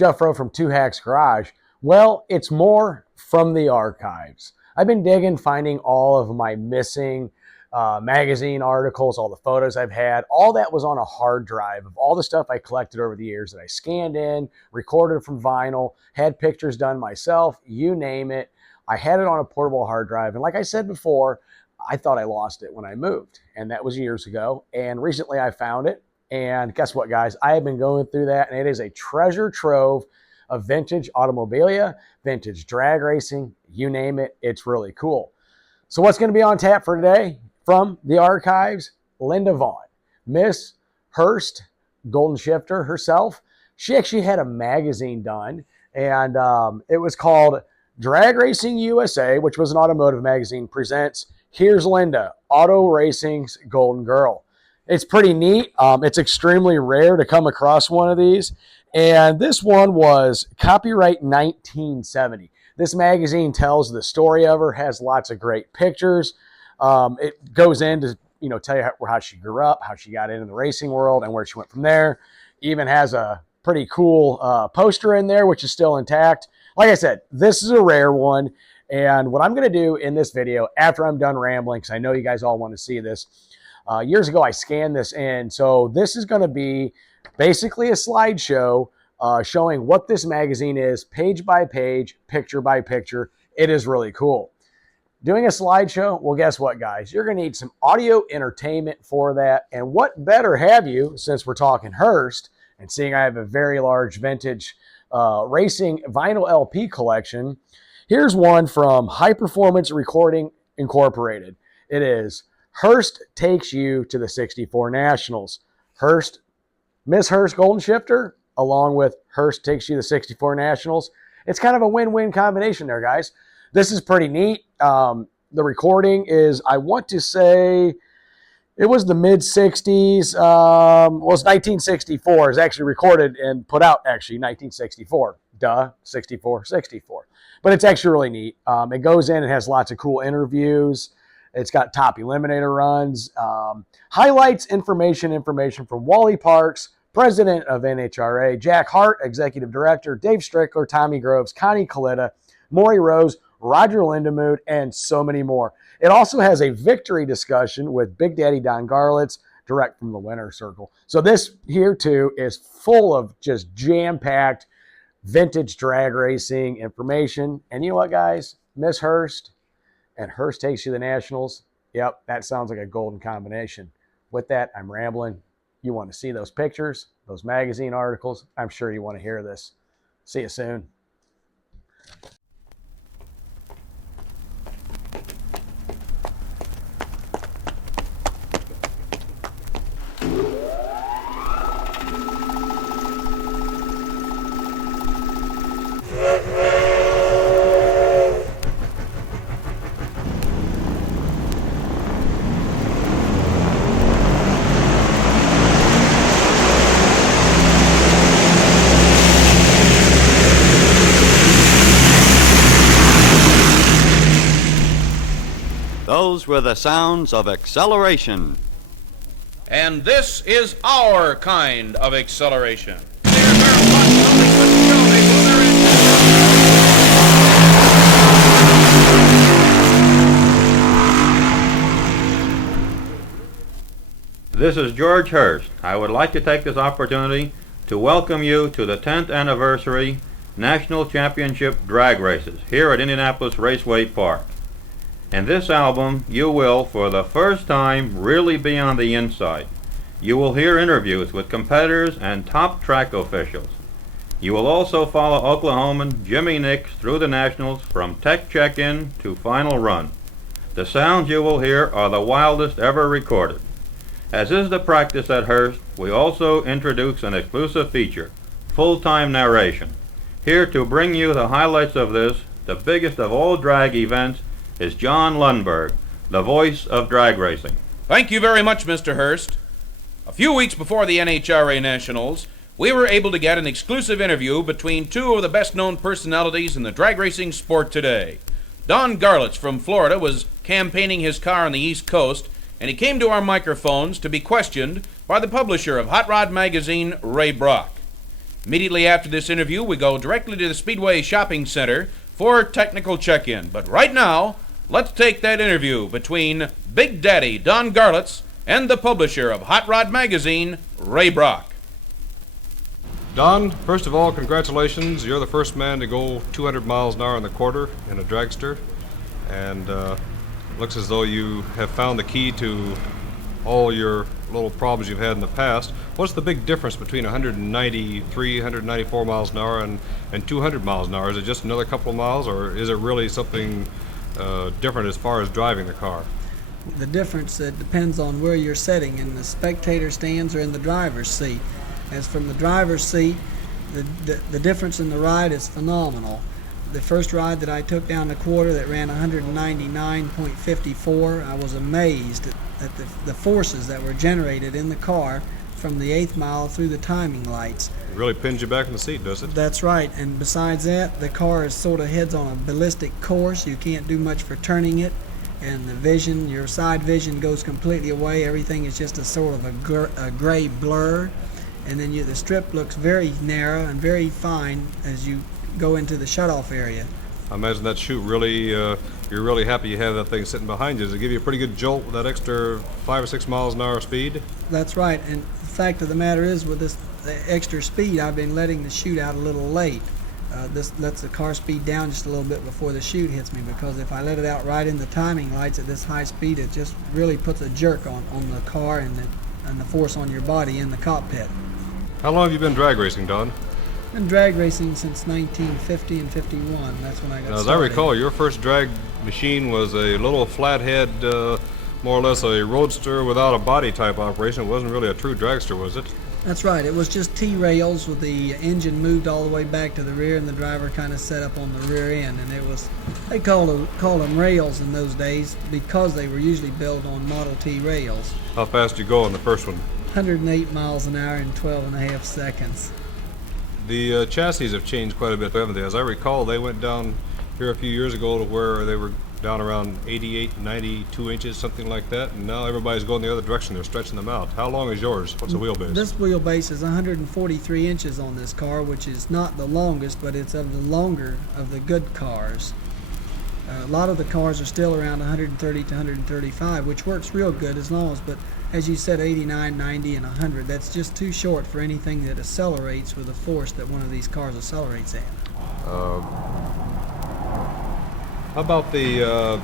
Jeff Rowe from Two Hacks Garage. Well, it's more from the archives. I've been digging, finding all of my missing magazine articles, all the photos I've had. All that was on a hard drive of all the stuff I collected over the years that I scanned in, recorded from vinyl, had pictures done myself, you name it. I had it on a portable hard drive. And like I said before, I thought I lost it when I moved. And that was years ago. And recently I found it. And guess what, guys? I have been going through that, and it is a treasure trove of vintage automobilia, vintage drag racing, you name it. It's really cool. So what's going to be on tap for today? From the archives, Linda Vaughn, Miss Hurst Golden Shifter herself. She actually had a magazine done, and it was called Drag Racing USA, which was an automotive magazine, presents Here's Linda, Auto Racing's Golden Girl. It's pretty neat. It's extremely rare to come across one of these. And this one was copyright 1970. This magazine tells the story of her, has lots of great pictures. It goes into, tell you how she grew up, how she got into the racing world, and where she went from there. Even has a pretty cool poster in there, which is still intact. Like I said, this is a rare one. And what I'm going to do in this video, after I'm done rambling, because I know you guys all want to see this, years ago I scanned this in. So this is going to be basically a slideshow showing what this magazine is, page by page, picture by picture. It is really cool. Doing a slideshow, well, guess what, guys? You're going to need some audio entertainment for that. And what better have you, since we're talking Hurst, and seeing I have a very large vintage racing vinyl LP collection. Here's one from High Performance Recording Incorporated. It is Hurst Takes You to the 64 Nationals. Miss Hurst Golden Shifter, along with Hurst Takes You to the 64 Nationals. It's kind of a win-win combination there, guys. This is pretty neat. The recording is, I want to say, it was the mid-60s. Well, it's 1964. It's actually recorded and put out, actually, 1964. Duh, 64. But it's actually really neat. It goes in and has lots of cool interviews. It's got top eliminator runs. Highlights, information from Wally Parks, president of NHRA, Jack Hart, executive director, Dave Strickler, Tommy Groves, Connie Coletta, Maury Rose, Roger Lindemood, and so many more. It also has a victory discussion with Big Daddy Don Garlits, direct from the winner's circle. So this here, too, is full of just jam-packed vintage drag racing information. And you know what, guys? Miss Hurst and Hurst Takes You to the Nationals. Yep, that sounds like a golden combination. With that, I'm rambling. You want to see those pictures, those magazine articles. I'm sure you want to hear this. See you soon. Those were the sounds of acceleration. And this is our kind of acceleration. This is George Hurst. I would like to take this opportunity to welcome you to the 10th anniversary National Championship drag races here at Indianapolis Raceway Park. In this album, you will, for the first time, really be on the inside. You will hear interviews with competitors and top track officials. You will also follow Oklahoman Jimmy Nix through the Nationals from tech check-in to final run. The sounds you will hear are the wildest ever recorded. As is the practice at Hurst, we also introduce an exclusive feature, full-time narration. Here to bring you the highlights of this, the biggest of all drag events, is John Lundberg, the voice of drag racing. Thank you very much, Mr. Hurst. A few weeks before the NHRA Nationals, we were able to get an exclusive interview between two of the best-known personalities in the drag racing sport today. Don Garlits from Florida was campaigning his car on the East Coast, and he came to our microphones to be questioned by the publisher of Hot Rod magazine, Ray Brock. Immediately after this interview, we go directly to the Speedway Shopping Center for technical check-in. But right now, let's take that interview between Big Daddy Don Garlits and the publisher of Hot Rod Magazine, Ray Brock. Don, first of all, congratulations. You're the first man to go 200 miles an hour in the quarter in a dragster, and looks as though you have found the key to all your little problems you've had in the past. What's the big difference between 193, 194 miles an hour and 200 miles an hour? Is it just another couple of miles, or is it really something different as far as driving the car? The difference depends on where you're sitting, in the spectator stands or in the driver's seat. As from the driver's seat, the difference in the ride is phenomenal. The first ride that I took down the quarter that ran 199.54, I was amazed at the forces that were generated in the car from the 8th mile through the timing lights. It really pins you back in the seat, does it? That's right, and besides that, the car is sort of heads on a ballistic course. You can't do much for turning it, and the vision, your side vision goes completely away. Everything is just a sort of a gray blur, and then the strip looks very narrow and very fine as you go into the shutoff area. I imagine that chute really, you're really happy you have that thing sitting behind you. Does it give you a pretty good jolt with that extra 5 or 6 miles an hour speed? That's right, and the fact of the matter is, with this extra speed, I've been letting the chute out a little late. This lets the car speed down just a little bit before the chute hits me, because if I let it out right in the timing lights at this high speed, it just really puts a jerk on the car and the force on your body in the cockpit. How long have you been drag racing, Don? Been drag racing since 1950 and 51. That's when I got Now, as started. I recall, your first drag machine was a little flathead, more or less a roadster without a body type operation. It wasn't really a true dragster, was it? That's right. It was just T-rails with the engine moved all the way back to the rear, and the driver kind of set up on the rear end. And it was, they called them rails in those days because they were usually built on Model T rails. How fast did you go on the first one? 108 miles an hour in 12 and a half seconds. The chassis have changed quite a bit, haven't they? As I recall, they went down here a few years ago to where they were down around 88, 92 inches, something like that, and now everybody's going the other direction. They're stretching them out. How long is yours? What's the wheelbase? This wheelbase is 143 inches on this car, which is not the longest, but it's of the longer of the good cars. A lot of the cars are still around 130 to 135, which works real good but as you said, 89, 90, and 100, that's just too short for anything that accelerates with the force that one of these cars accelerates at. How about the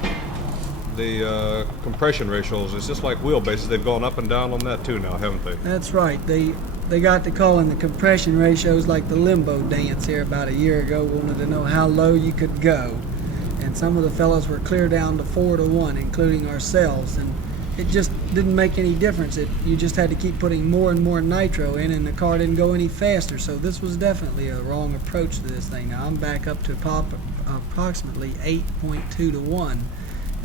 compression ratios? It's just like wheelbases. They've gone up and down on that too now, haven't they? That's right. They got to calling the compression ratios like the limbo dance here about a year ago. Wanted to know how low you could go, and some of the fellows were clear down to 4 to 1, including ourselves, and it just didn't make any difference. You just had to keep putting more and more nitro in, and the car didn't go any faster. So this was definitely a wrong approach to this thing. Now I'm back up to approximately 8.2 to 1,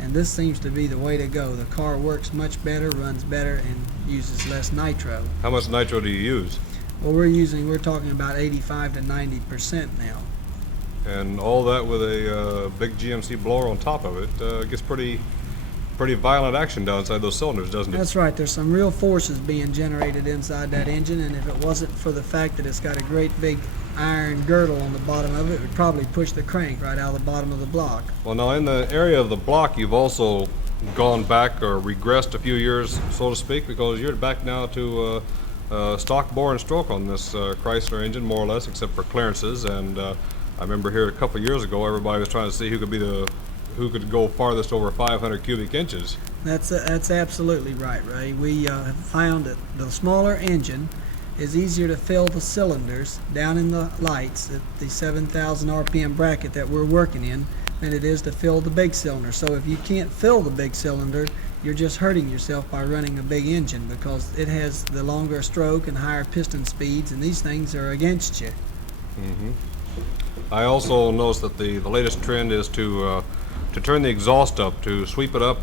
and this seems to be the way to go. The car works much better, runs better, and uses less nitro. How much nitro do you use? Well, we're talking about 85 to 90% now. And all that with a big GMC blower on top of it gets pretty violent action down inside those cylinders, doesn't it? That's right. There's some real forces being generated inside that engine, and if it wasn't for the fact that it's got a great big iron girdle on the bottom of it, it would probably push the crank right out of the bottom of the block. Well, now in the area of the block, you've also gone back or regressed a few years, so to speak, because you're back now to stock bore and stroke on this Chrysler engine, more or less, except for clearances. And I remember here a couple of years ago, everybody was trying to see who could go farthest over 500 cubic inches. That's absolutely right, Ray. We have found that the smaller engine is easier to fill the cylinders down in the lights at the 7,000 RPM bracket that we're working in than it is to fill the big cylinder. So if you can't fill the big cylinder, you're just hurting yourself by running a big engine, because it has the longer stroke and higher piston speeds, and these things are against you. Mm-hmm. I also noticed that the latest trend is to turn the exhaust up, to sweep it up.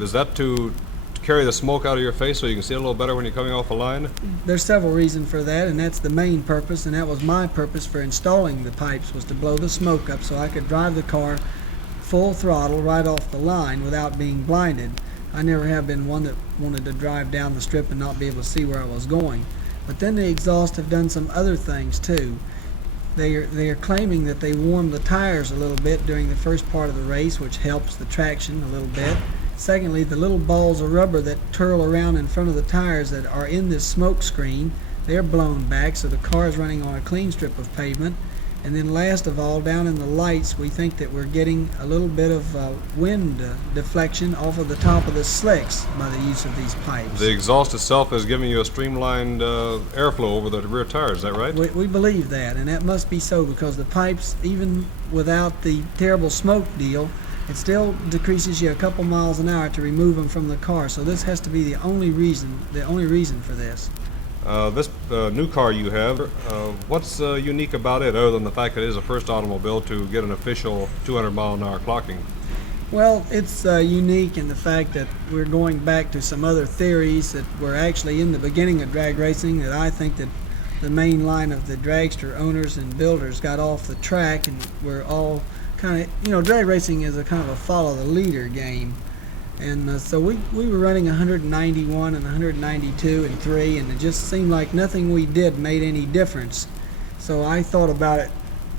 Is that to carry the smoke out of your face so you can see it a little better when you're coming off the line? There's several reasons for that, and that's the main purpose, and that was my purpose for installing the pipes, was to blow the smoke up so I could drive the car full throttle right off the line without being blinded. I never have been one that wanted to drive down the strip and not be able to see where I was going. But then the exhaust have done some other things too. They are claiming that they warm the tires a little bit during the first part of the race, which helps the traction a little bit. Secondly, the little balls of rubber that twirl around in front of the tires that are in this smoke screen, they're blown back, so the car is running on a clean strip of pavement. And then last of all, down in the lights, we think that we're getting a little bit of wind deflection off of the top of the slicks by the use of these pipes. The exhaust itself is giving you a streamlined airflow over the rear tires, is that right? We believe that, and that must be so because the pipes, even without the terrible smoke deal, it still decreases you a couple miles an hour to remove them from the car. So this has to be the only reason for this. This new car you have, what's unique about it other than the fact that it is a first automobile to get an official 200-mile-an-hour clocking? Well, it's unique in the fact that we're going back to some other theories that were actually in the beginning of drag racing, that I think that the main line of the dragster owners and builders got off the track, and we're all kind of, drag racing is a kind of a follow the leader game. And so we were running 191 and 192 and 3, and it just seemed like nothing we did made any difference. So I thought about it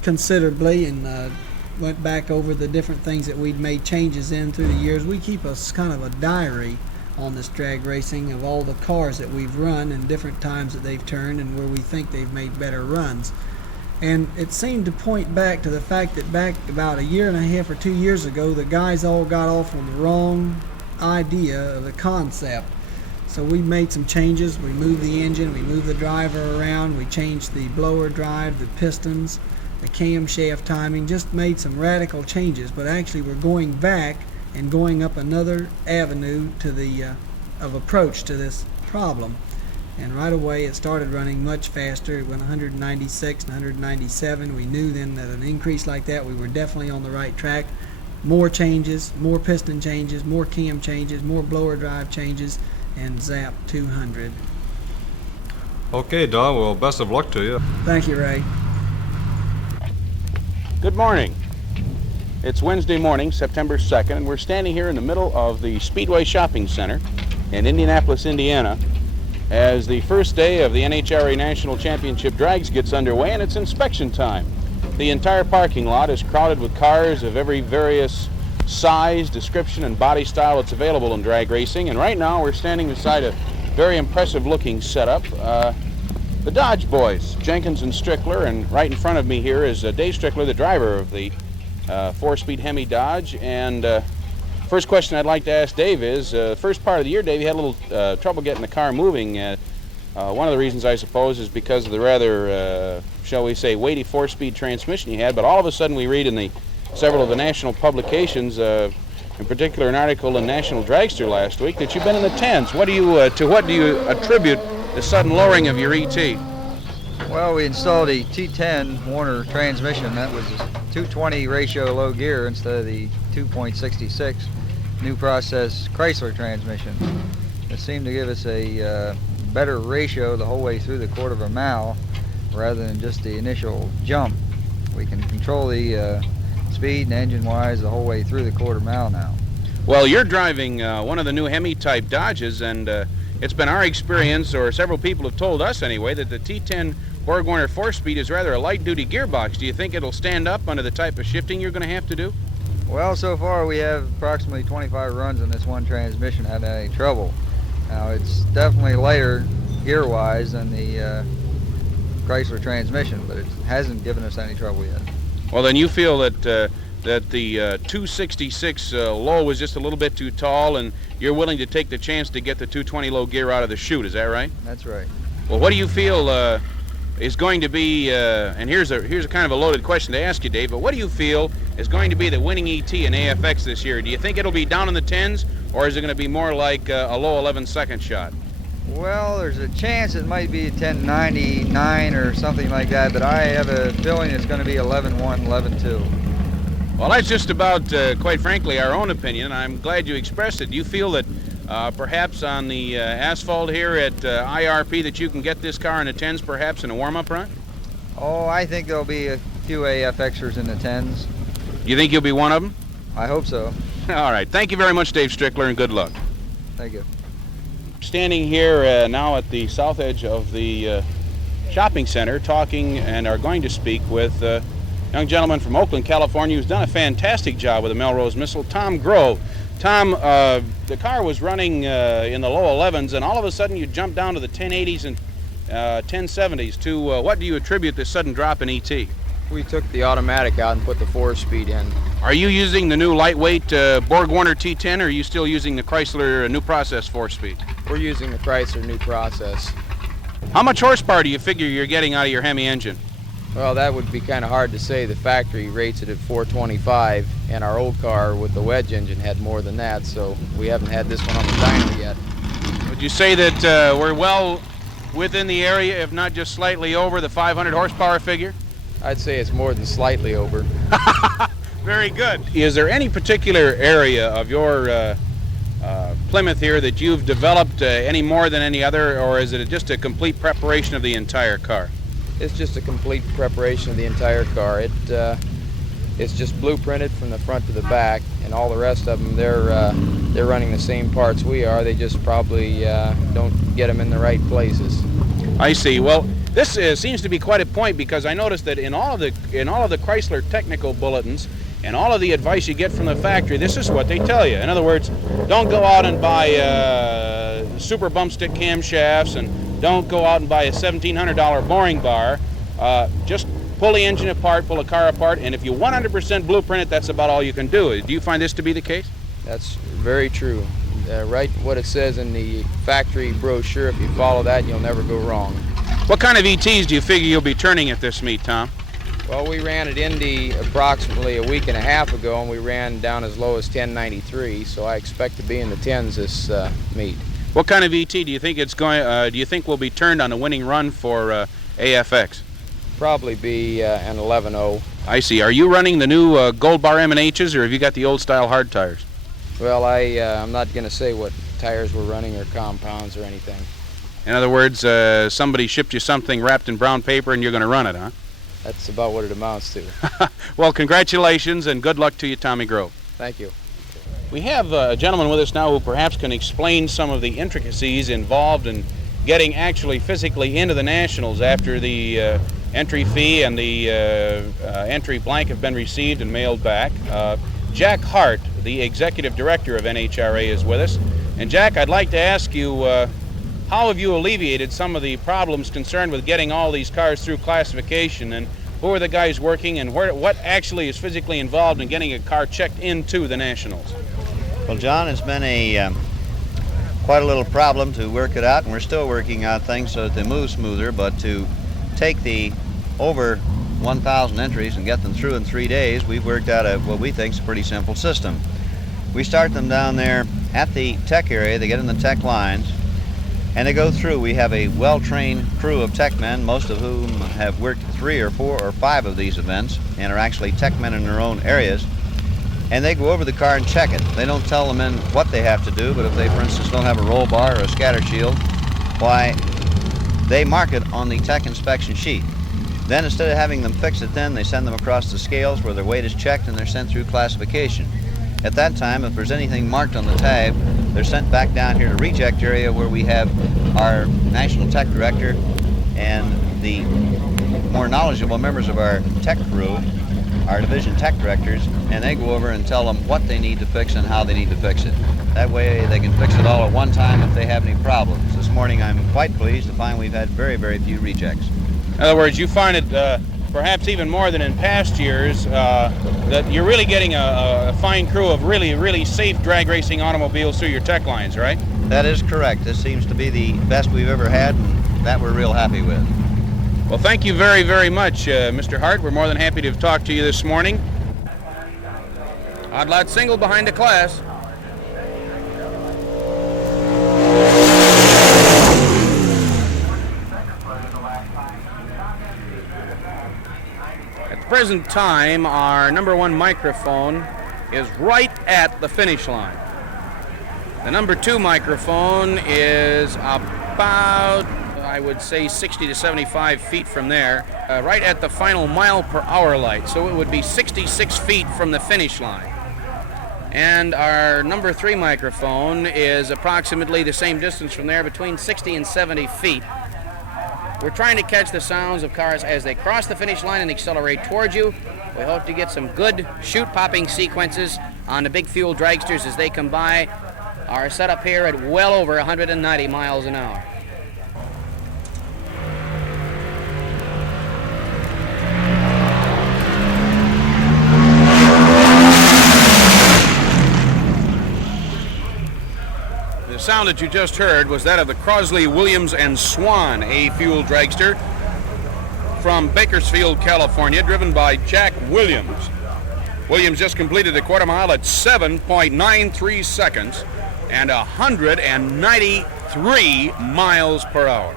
considerably and went back over the different things that we'd made changes in through the years. We keep a kind of a diary on this drag racing of all the cars that we've run and different times that they've turned and where we think they've made better runs. And it seemed to point back to the fact that back about a year and a half or 2 years ago, the guys all got off on the wrong idea of the concept. So we made some changes. We moved the engine, we moved the driver around, we changed the blower drive, the pistons, the camshaft timing, just made some radical changes. But actually we're going back and going up another avenue to the of approach to this problem. And right away it started running much faster. It went 196 and 197. We knew then that an increase like that, we were definitely on the right track. More changes, more piston changes, more cam changes, more blower drive changes, and zap 200. Okay, Don, well, best of luck to you. Thank you, Ray. Good morning. It's Wednesday morning, September 2nd, and we're standing here in the middle of the Speedway Shopping Center in Indianapolis, Indiana, as the first day of the NHRA National Championship Drags gets underway, and it's inspection time. The entire parking lot is crowded with cars of every various size, description, and body style that's available in drag racing, and right now we're standing beside a very impressive looking setup. The Dodge boys, Jenkins and Strickler, and right in front of me here is Dave Strickler, the driver of the 4-speed Hemi Dodge. And first question I'd like to ask Dave is, first part of the year, Dave, you had a little trouble getting the car moving. One of the reasons, I suppose, is because of the rather, shall we say, weighty 4-speed transmission you had. But all of a sudden we read in several of the national publications, in particular an article in National Dragster last week, that you've been in the 10s. To what do you attribute the sudden lowering of your ET? Well, we installed a T10 Warner transmission. That was a 220 ratio low gear instead of the 2.66 new process Chrysler transmission. It seemed to give us a better ratio the whole way through the quarter of a mile rather than just the initial jump. We can control the speed and engine-wise the whole way through the quarter mile now. Well, you're driving one of the new Hemi-type Dodges, and it's been our experience, or several people have told us anyway, that the T10 Borg-Warner 4-speed is rather a light-duty gearbox. Do you think it'll stand up under the type of shifting you're going to have to do? Well, so far we have approximately 25 runs in this one transmission, haven't had any trouble. Now, it's definitely lighter gear-wise than the Chrysler transmission, but it hasn't given us any trouble yet. Well, then you feel that the 266 low was just a little bit too tall, and you're willing to take the chance to get the 220 low gear out of the chute, is that right? That's right. Well, what do you feel is going to be, and here's a kind of a loaded question to ask you, Dave, but what do you feel is going to be the winning ET in AFX this year? Do you think it'll be down in the 10s, or is it going to be more like a low 11-second shot? Well, there's a chance it might be 1099 or something like that, but I have a feeling it's going to be 11-1, 11-2. Well, that's just about, quite frankly, our own opinion. I'm glad you expressed it. Do you feel that perhaps on the asphalt here at IRP that you can get this car in the 10s perhaps in a warm-up run? Oh, I think there'll be a few AFXers in the 10s. You think you'll be one of them? I hope so. All right. Thank you very much, Dave Strickler, and good luck. Thank you. standing here now at the south edge of the shopping center talking and are going to speak with a young gentleman from Oakland, California who's done a fantastic job with the Melrose Missile, Tom Grove. Tom, the car was running in the low 11s and all of a sudden you jumped down to the 1080s and 1070s. To what do you attribute this sudden drop in ET? We took the automatic out and put the 4-speed in. Are you using the new lightweight Borg Warner T10 or are you still using the Chrysler New Process 4-speed? We're using the Chrysler New Process. How much horsepower do you figure you're getting out of your Hemi engine? Well, that would be kind of hard to say. The factory rates it at 425, and our old car with the wedge engine had more than that, so we haven't had this one on the dyno yet. Would you say that we're well within the area, if not just slightly over the 500 horsepower figure? I'd say it's more than slightly over. Very good. Is there any particular area of your Plymouth here that you've developed any more than any other, or is it just a complete preparation of the entire car? It's just a complete preparation of the entire car. It's just blueprinted from the front to the back, and all the rest of them, they're running the same parts we are. They just probably don't get them in the right places. I see. Well, this seems to be quite a point because I noticed that in all of the Chrysler technical bulletins and all of the advice you get from the factory, this is what they tell you. In other words, don't go out and buy super bump stick camshafts and don't go out and buy a $1,700 boring bar. Just pull the engine apart, pull the car apart, and if you 100% blueprint it, that's about all you can do. Do you find this to be the case? That's very true. Right what it says in the factory brochure, if you follow that, you'll never go wrong. What kind of ETs do you figure you'll be turning at this meet, Tom? Well, we ran at Indy approximately a week and a half ago, and we ran down as low as 1093, so I expect to be in the 10s this meet. What kind of ET do you think it's going? Do you think will be turned on a winning run for AFX? Probably be an 11.0. I see. Are you running the new Gold Bar M&H's, or have you got the old style hard tires? Well, I'm not going to say what tires we're running or compounds or anything. In other words, somebody shipped you something wrapped in brown paper, and you're going to run it, huh? That's about what it amounts to. Well, congratulations and good luck to you, Tommy Grove. Thank you. We have a gentleman with us now who perhaps can explain some of the intricacies involved in getting actually physically into the Nationals after the entry fee and the entry blank have been received and mailed back. Jack Hart, the executive director of NHRA, is with us. And Jack, I'd like to ask you, how have you alleviated some of the problems concerned with getting all these cars through classification, and who are the guys working, and what actually is physically involved in getting a car checked into the Nationals? Well, John, it's been quite a little problem to work it out, and we're still working out things so that they move smoother, but to take the over 1,000 entries and get them through in 3 days, we've worked out what we think is a pretty simple system. We start them down there at the tech area, they get in the tech lines, and they go through. We have a well-trained crew of tech men, most of whom have worked 3 or 4 or 5 of these events and are actually tech men in their own areas. And they go over the car and check it. They don't tell the men what they have to do, but if they, for instance, don't have a roll bar or a scatter shield, why, they mark it on the tech inspection sheet. Then instead of having them fix it then, they send them across the scales where their weight is checked and they're sent through classification. At that time, if there's anything marked on the tag, they're sent back down here to reject area where we have our national tech director and the more knowledgeable members of our tech crew, our division tech directors, and they go over and tell them what they need to fix and how they need to fix it. That way they can fix it all at one time if they have any problems. This morning I'm quite pleased to find we've had very, very few rejects. In other words, you find it perhaps even more than in past years that you're really getting a fine crew of really, really safe drag racing automobiles through your tech lines, right? That is correct. This seems to be the best we've ever had, and that we're real happy with. Well, thank you very, very much, Mr. Hart. We're more than happy to have talked to you this morning. Odd lot single behind the class. At the present time, our number 1 microphone is right at the finish line. The number 2 microphone is about, I would say, 60 to 75 feet from there, right at the final mile per hour light. So it would be 66 feet from the finish line. And our number 3 microphone is approximately the same distance from there, between 60 and 70 feet. We're trying to catch the sounds of cars as they cross the finish line and accelerate towards you. We hope to get some good chute-popping sequences on the big fuel dragsters as they come by. Are set up here at well over 190 miles an hour. The sound that you just heard was that of the Crosley, Williams, and Swan A-Fuel dragster from Bakersfield, California, driven by Jack Williams. Williams just completed a quarter mile at 7.93 seconds and 193 miles per hour.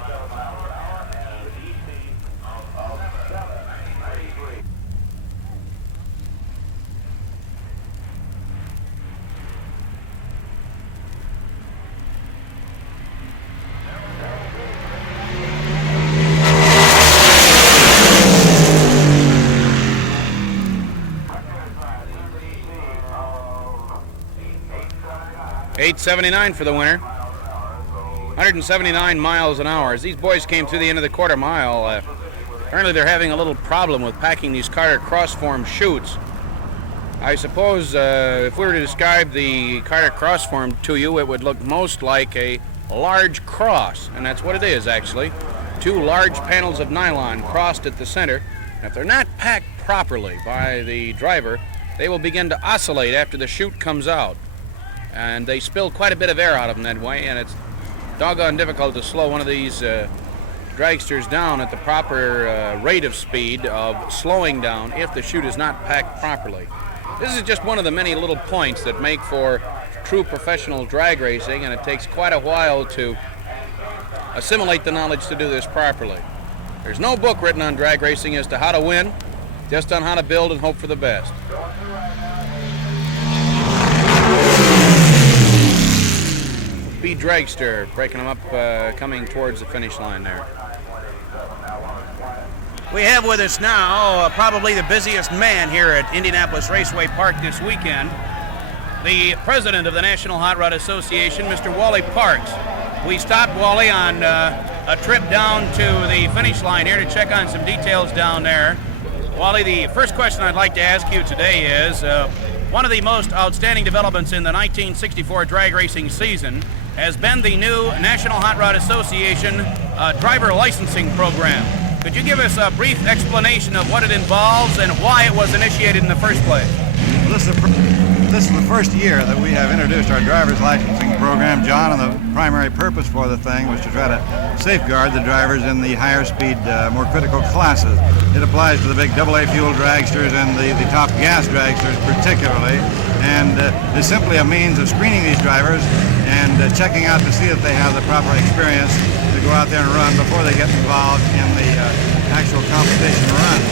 $8.79 for the winner. 179 miles an hour. As these boys came through the end of the quarter mile, apparently they're having a little problem with packing these Carter cross-form chutes. I suppose if we were to describe the Carter cross-form to you, it would look most like a large cross, and that's what it is actually. 2 large panels of nylon crossed at the center. And if they're not packed properly by the driver, they will begin to oscillate after the chute comes out. And they spill quite a bit of air out of them that way, and it's doggone difficult to slow one of these dragsters down at the proper rate of speed of slowing down if the chute is not packed properly. This is just one of the many little points that make for true professional drag racing, and it takes quite a while to assimilate the knowledge to do this properly. There's no book written on drag racing as to how to win, just on how to build and hope for the best. B dragster breaking them up, coming towards the finish line there. We have with us now probably the busiest man here at Indianapolis Raceway Park this weekend, the president of the National Hot Rod Association, Mr. Wally Parks. We stopped Wally on a trip down to the finish line here to check on some details down there. Wally, the first question I'd like to ask you today is, one of the most outstanding developments in the 1964 drag racing season has been the new National Hot Rod Association driver licensing program. Could you give us a brief explanation of what it involves and why it was initiated in the first place? Well, this is the first year that we have introduced our driver's licensing program, John, and the primary purpose for the thing was to try to safeguard the drivers in the higher speed, more critical classes. It applies to the big AA fuel dragsters and the top gas dragsters particularly, and is simply a means of screening these drivers and checking out to see that they have the proper experience to go out there and run before they get involved in the actual competition run.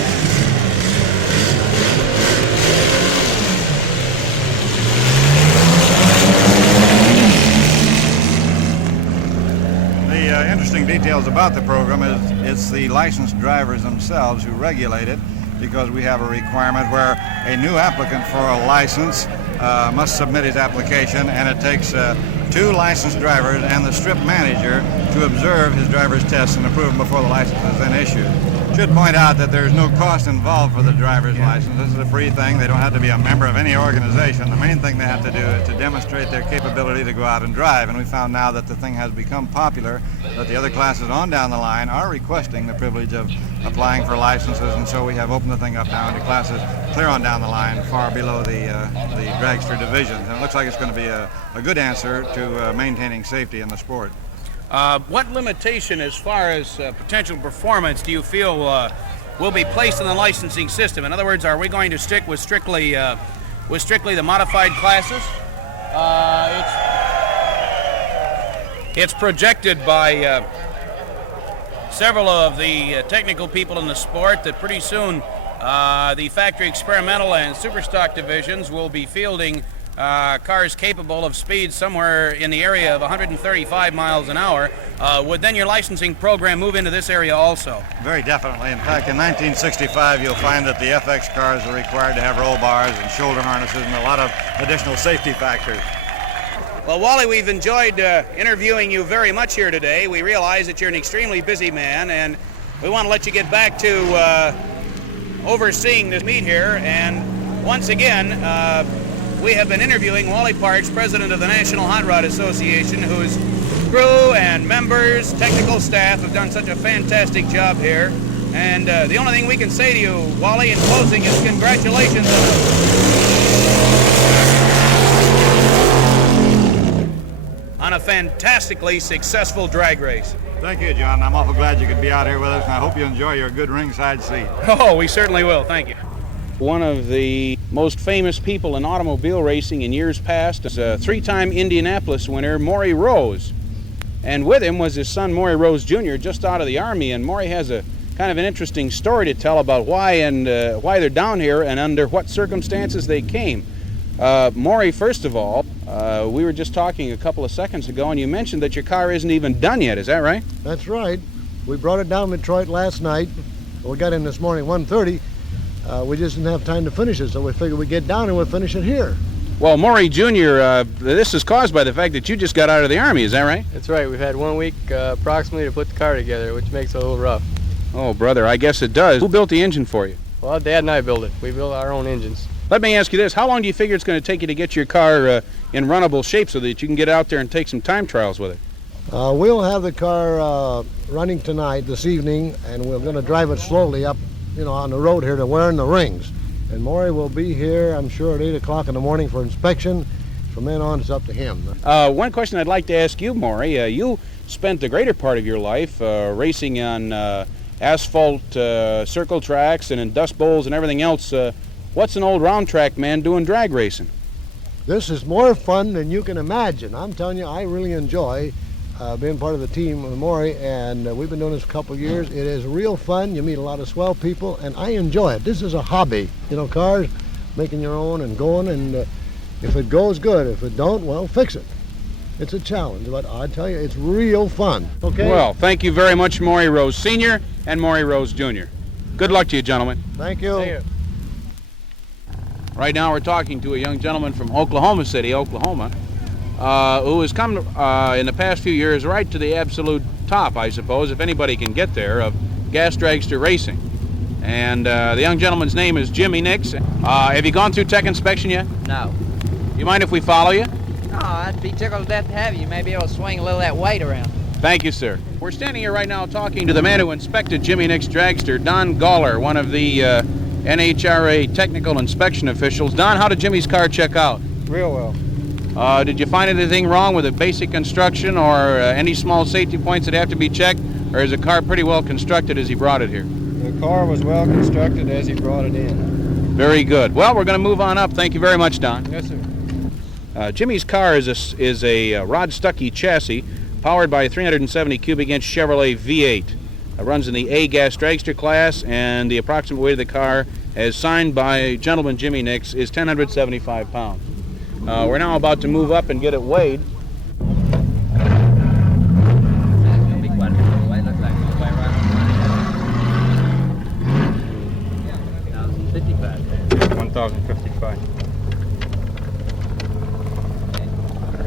The interesting details about the program is it's the licensed drivers themselves who regulate it, because we have a requirement where a new applicant for a license must submit his application, and it takes 2 licensed drivers and the strip manager to observe his driver's tests and approve them before the license is then issued. Should point out that there's no cost involved for the driver's license. This is a free thing. They don't have to be a member of any organization. The main thing they have to do is to demonstrate their capability to go out and drive, and we found now that the thing has become popular, that the other classes on down the line are requesting the privilege of applying for licenses, and so we have opened the thing up now into classes clear on down the line, far below the dragster divisions. And it looks like it's going to be a good answer to maintaining safety in the sport. What limitation as far as potential performance do you feel will be placed in the licensing system? In other words, are we going to stick with strictly the modified classes? It's projected by several of the technical people in the sport that pretty soon the factory experimental and superstock divisions will be fielding cars capable of speeds somewhere in the area of 135 miles an hour, would then your licensing program move into this area also? Very definitely. In fact, in 1965, you'll find that the FX cars are required to have roll bars and shoulder harnesses and a lot of additional safety factors. Well, Wally, we've enjoyed interviewing you very much here today. We realize that you're an extremely busy man, and we want to let you get back to overseeing this meet here. And once again, we have been interviewing Wally Parks, president of the National Hot Rod Association, whose crew and members, technical staff have done such a fantastic job here. And the only thing we can say to you, Wally, in closing is congratulations on a fantastically successful drag race. Thank you, John. I'm awful glad you could be out here with us, and I hope you enjoy your good ringside seat. Oh, we certainly will. Thank you. One of the most famous people in automobile racing in years past is a three-time Indianapolis winner, Maury Rose. And with him was his son, Maury Rose Jr., just out of the Army. And Maury has a kind of an interesting story to tell about why they're down here and under what circumstances they came. Maury, first of all, we were just talking a couple of seconds ago, and you mentioned that your car isn't even done yet. Is that right? That's right. We brought it down to Detroit last night. We got in this morning 1:30. We just didn't have time to finish it, so we figured we'd get down and we'll finish it here. Well, Maury Jr., this is caused by the fact that you just got out of the Army. Is that right? That's right. We've had 1 week approximately to put the car together, which makes it a little rough. Oh, brother, I guess it does. Who built the engine for you? Well, Dad and I built it. We built our own engines. Let me ask you this. How long do you figure it's going to take you to get your car in runnable shape so that you can get out there and take some time trials with it? We'll have the car running tonight, this evening, and we're going to drive it slowly up, on the road here to wearing the rings. And Maury will be here, I'm sure, at 8 o'clock in the morning for inspection. From then on, it's up to him. One question I'd like to ask you, Maury. You spent the greater part of your life racing on asphalt circle tracks and in dust bowls and everything else. What's an old round track man doing drag racing? This is more fun than you can imagine. I'm telling you, I really enjoy being part of the team with Maury, and we've been doing this a couple of years. It is real fun. You meet a lot of swell people, and I enjoy it. This is a hobby. Cars, making your own and going, and if it goes, good. If it don't, well, fix it. It's a challenge, but I tell you, it's real fun. Okay? Well, thank you very much, Maury Rose Sr. and Maury Rose Jr. Good luck to you, gentlemen. Thank you. Thank you. Right now we're talking to a young gentleman from Oklahoma City, Oklahoma, who has come in the past few years right to the absolute top, I suppose, if anybody can get there, of gas dragster racing. And the young gentleman's name is Jimmy Nix. Have you gone through tech inspection yet? No. You mind if we follow you? No, I'd be tickled to death to have you. You may be able to swing a little of that weight around. Thank you, sir. We're standing here right now talking to the man who inspected Jimmy Nick's dragster, Don Galler, one of the NHRA technical inspection officials. Don, how did Jimmy's car check out? Real well. Did you find anything wrong with the basic construction or any small safety points that have to be checked? Or is the car pretty well constructed as he brought it here? The car was well constructed as he brought it in. Very good. Well, we're going to move on up. Thank you very much, Don. Yes, sir. Jimmy's car is a Rod Stuckey chassis powered by a 370 cubic inch Chevrolet V8. It runs in the A gas dragster class, and the approximate weight of the car, as signed by gentleman Jimmy Nix, is 1,075 pounds. We're now about to move up and get it weighed.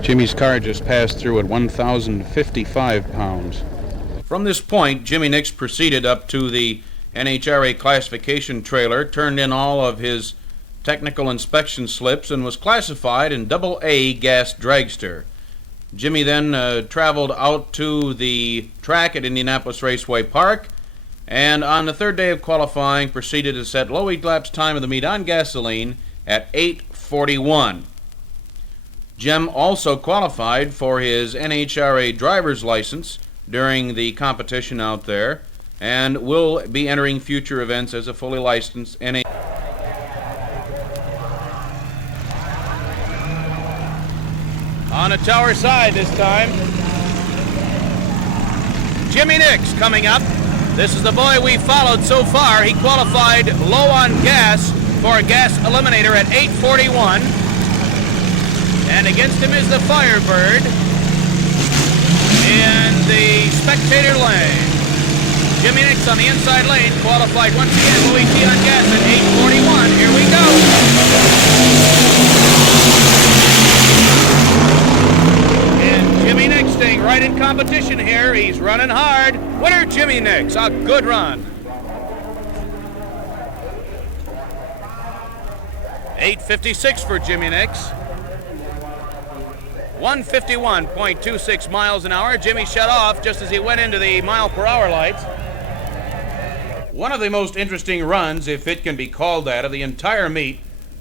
Jimmy's car just passed through at 1,055 pounds. From this point, Jimmy Nix proceeded up to the NHRA classification trailer, turned in all of his technical inspection slips, and was classified in AA gas dragster. Jimmy then traveled out to the track at Indianapolis Raceway Park, and on the third day of qualifying proceeded to set low elapsed time of the meet on gasoline at 8:41. Jim also qualified for his NHRA driver's license during the competition out there, and will be entering future events as a fully licensed NHRA. On the tower side this time, Jimmy Nix coming up. This is the boy we followed so far. He qualified low on gas for a gas eliminator at 8:41. And against him is the Firebird in the spectator lane. Jimmy Nix on the inside lane, qualified once again. Louis T on gas at 8:41. Here we go. And Jimmy Nix staying right in competition here. He's running hard. Winner Jimmy Nix, a good run. 8:56 for Jimmy Nix. 151.26 miles an hour. Jimmy shut off just as he went into the mile-per-hour lights. One of the most interesting runs, if it can be called that, of the entire meet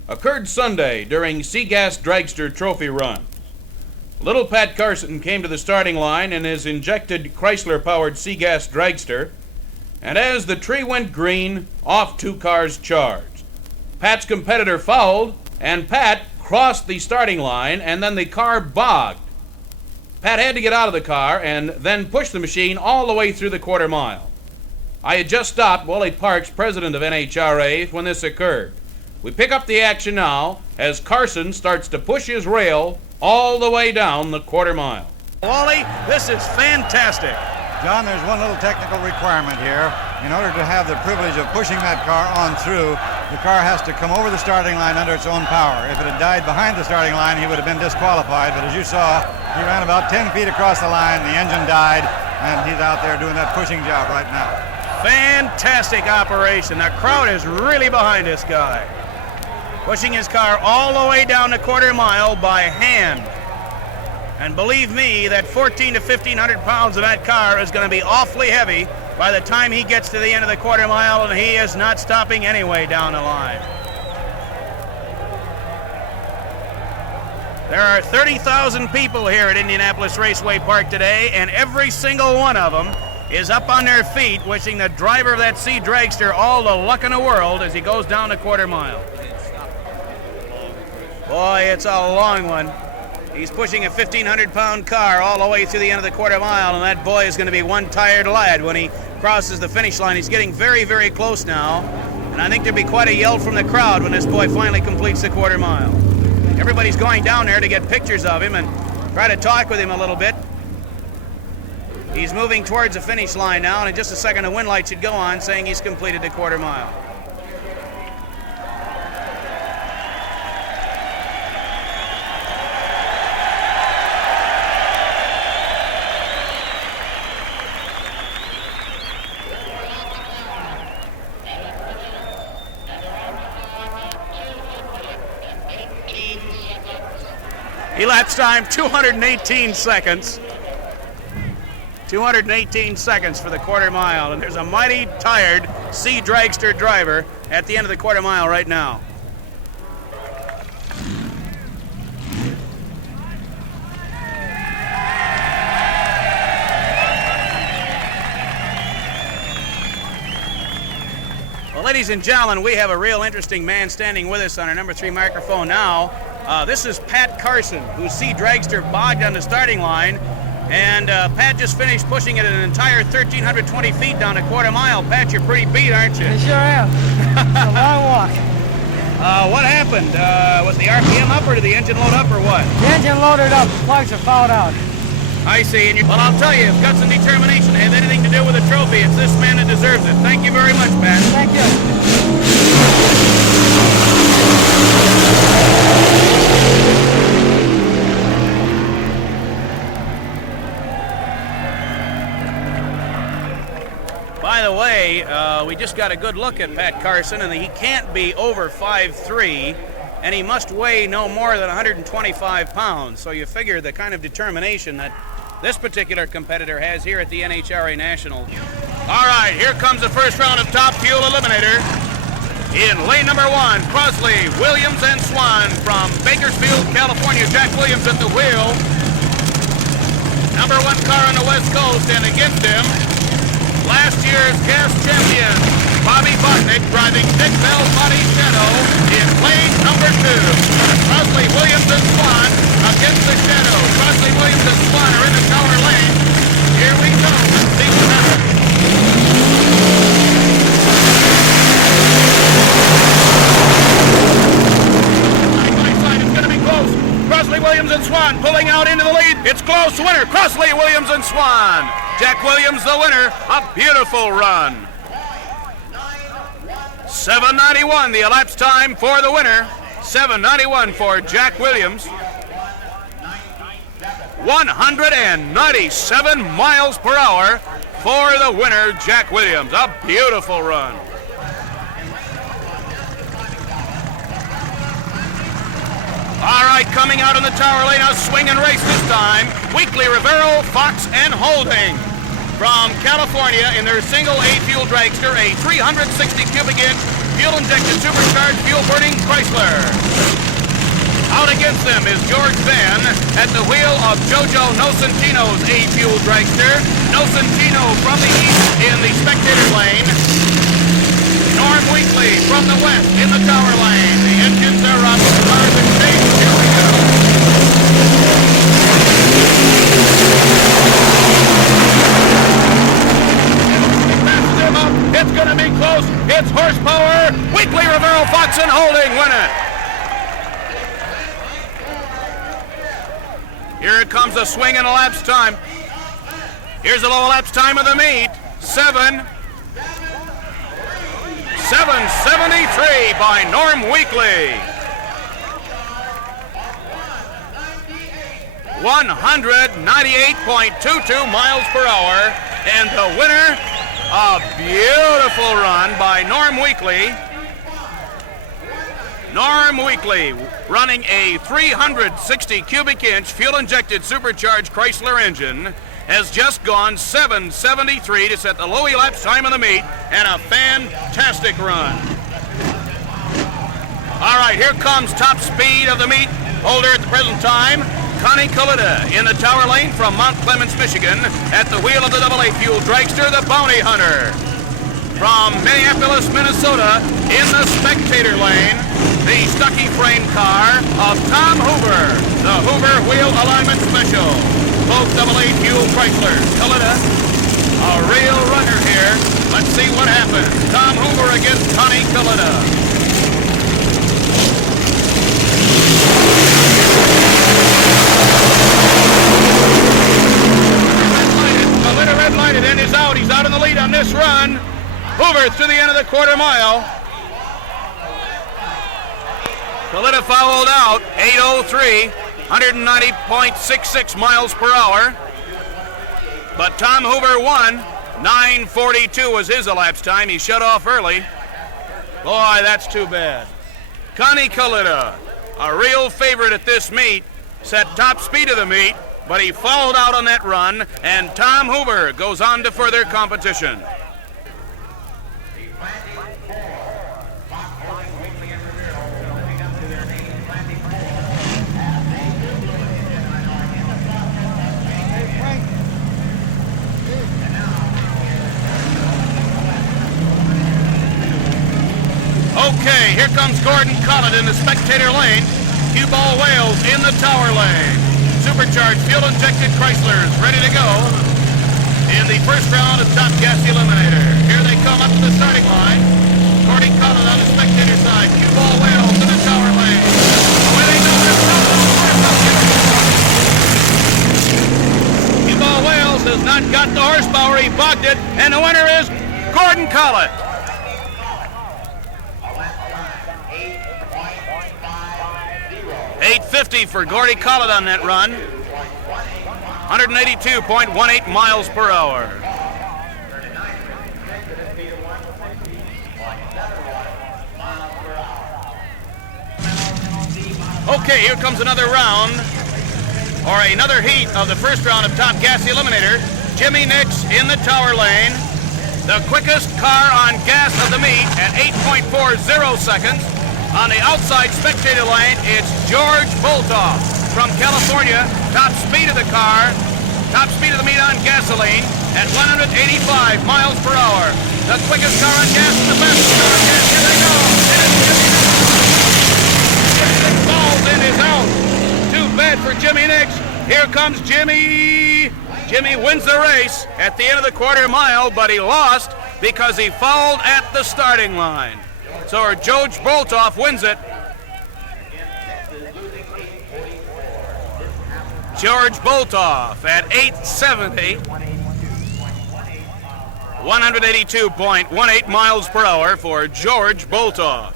occurred Sunday during Seagas Dragster Trophy runs. Little Pat Carson came to the starting line in his injected Chrysler-powered Seagas Dragster, and as the tree went green, off 2 cars charged. Pat's competitor fouled, and Pat crossed the starting line, and then the car bogged. Pat had to get out of the car and then push the machine all the way through the quarter mile. I had just stopped Wally Parks, president of NHRA, when this occurred. We pick up the action now as Carson starts to push his rail all the way down the quarter mile. Wally, this is fantastic. John, there's one little technical requirement here. In order to have the privilege of pushing that car on through, the car has to come over the starting line under its own power. If it had died behind the starting line, he would have been disqualified. But as you saw, he ran about 10 feet across the line, the engine died, and he's out there doing that pushing job right now. Fantastic operation. The crowd is really behind this guy. Pushing his car all the way down the quarter mile by hand. And believe me, that 1,400 to 1,500 pounds of that car is going to be awfully heavy by the time he gets to the end of the quarter mile, and he is not stopping anyway down the line. There are 30,000 people here at Indianapolis Raceway Park today, and every single one of them is up on their feet wishing the driver of that Sea Dragster all the luck in the world as he goes down the quarter mile. Boy, it's a long one. He's pushing a 1,500-pound car all the way through the end of the quarter mile, and that boy is going to be one tired lad when he crosses the finish line. He's getting very, very close now, and I think there'll be quite a yell from the crowd when this boy finally completes the quarter mile. Everybody's going down there to get pictures of him and try to talk with him a little bit. He's moving towards the finish line now, and in just a second the wind light should go on saying he's completed the quarter mile. Elapsed time 218 seconds. 218 seconds for the quarter mile, and there's a mighty tired Sea Dragster driver at the end of the quarter mile right now. Well, ladies and gentlemen, we have a real interesting man standing with us on our number 3 microphone now. This is Pat Carson, whose Sea Dragster bogged on the starting line. And Pat just finished pushing it an entire 1,320 feet down a quarter mile. Pat, you're pretty beat, aren't you? I sure am. It's a long walk. What happened? Was the RPM up or did the engine load up or what? The engine loaded up, the plugs are fouled out. I see. And well, I'll tell you, if guts and determination have anything to do with the trophy, it's this man that deserves it. Thank you very much, Pat. Thank you. By the way, we just got a good look at Pat Carson, and he can't be over 5'3", and he must weigh no more than 125 pounds. So you figure the kind of determination that this particular competitor has here at the NHRA Nationals. All right, here comes the first round of Top Fuel Eliminator. In lane number 1, Crosley, Williams, and Swan from Bakersfield, California. Jack Williams at the wheel. Number 1 car on the West Coast, and against him, last year's gas champion, Bobby Bartnick, driving Dick Bell Body Shadow in lane number 2. Crosley, Williams, and Swan against the Shadow. Crosley, Williams, and Swan are in the tower lane. Here we go. Let's see what happens. It's going to be close. Crosley, Williams, one. Jack Williams, the winner. A beautiful run. 7:91, the elapsed time for the winner. 7:91 for Jack Williams. 197 miles per hour for the winner, Jack Williams. A beautiful run. All right, coming out in the tower lane, a swing and race this time. Weekly, Rivero, Fox, and Holding. From California in their single A-fuel dragster, a 360 cubic inch fuel-injected supercharged fuel-burning Chrysler. Out against them is George Van at the wheel of Jojo Nocentino's A-fuel dragster. Nocentino from the east in the spectator lane. Norm Weekly from the west in the tower lane. The engines are up, the cars are changed. Here we go. It's going to be close. It's horsepower. Weekly, Rivero, Fox, and Holding win it. Here it comes, a swing and elapsed time. Here's the low elapsed time of the meet. 7:73 by Norm Weekly. 198.22 miles per hour. And the winner, a beautiful run by Norm Weekly. Norm Weekly running a 360 cubic inch fuel-injected supercharged Chrysler engine has just gone 7:73 to set the low elapsed time of the meet, and a fantastic run. All right, here comes top speed of the meet holder at the present time. Connie Kalita in the tower lane from Mount Clemens, Michigan, at the wheel of the AA fuel dragster, the Bounty Hunter. From Minneapolis, Minnesota, in the spectator lane, the Stuckey frame car of Tom Hoover, the Hoover Wheel Alignment Special. Both AA fuel Chrysler. Kalita, a real runner here. Let's see what happens. Tom Hoover against Connie Kalita. Red lighted and is out. He's out in the lead on this run. Hoover through the end of the quarter mile. Kalita fouled out. 8:03, 190.66 miles per hour. But Tom Hoover won. 9:42 was his elapsed time. He shut off early. Boy, that's too bad. Connie Kalita, a real favorite at this meet, set top speed of the meet, but he fouled out on that run, and Tom Hoover goes on to further competition. Okay, here comes Gordon Collett in the spectator lane. Cue ball Wales in the tower lane. Supercharged fuel-injected Chryslers ready to go in the first round of Top Gas Eliminator. Here they come up to the starting line. Gordon Collett on the spectator side. Cue ball Wales in the tower lane. Away they go. Cue ball Wales has not got the horsepower. He bogged it, and the winner is Gordon Collett. 8:50 for Gordy Collett on that run. 182.18 miles per hour. Okay, here comes another round, or another heat of the first round of Top Gas Eliminator. Jimmy Nix in the tower lane. The quickest car on gas of the meet at 8.40 seconds. On the outside spectator lane, it's George Boltoff from California. Top speed of the car, top speed of the meet on gasoline at 185 miles per hour. The quickest car on gas and the fastest car on gas. Here they go. Jimmy Nix falls and is out. Too bad for Jimmy Nix. Here comes Jimmy. Jimmy wins the race at the end of the quarter mile, but he lost because he fouled at the starting line. So George Boltoff wins it. George Boltoff at 870. 182.18 miles per hour for George Boltoff.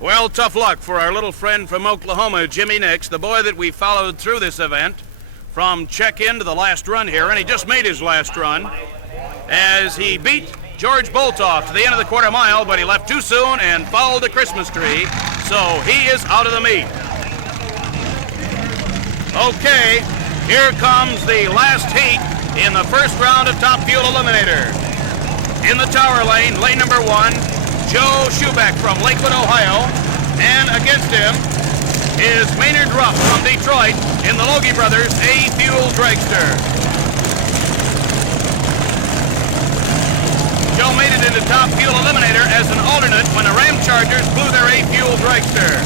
Well, tough luck for our little friend from Oklahoma, Jimmy Nix, the boy that we followed through this event from check-in to the last run here, and he just made his last run as he beat George Boltoff to the end of the quarter mile, but he left too soon and fouled the Christmas tree, so he is out of the meet. Okay, here comes the last heat in the first round of Top Fuel Eliminator. In the tower lane, lane number 1, Joe Schubeck from Lakewood, Ohio, and against him is Maynard Rupp from Detroit in the Logie Brothers A-Fuel Dragster. Joe made it into Top Fuel Eliminator as an alternate when the Ram Chargers blew their A-Fuel Dragster.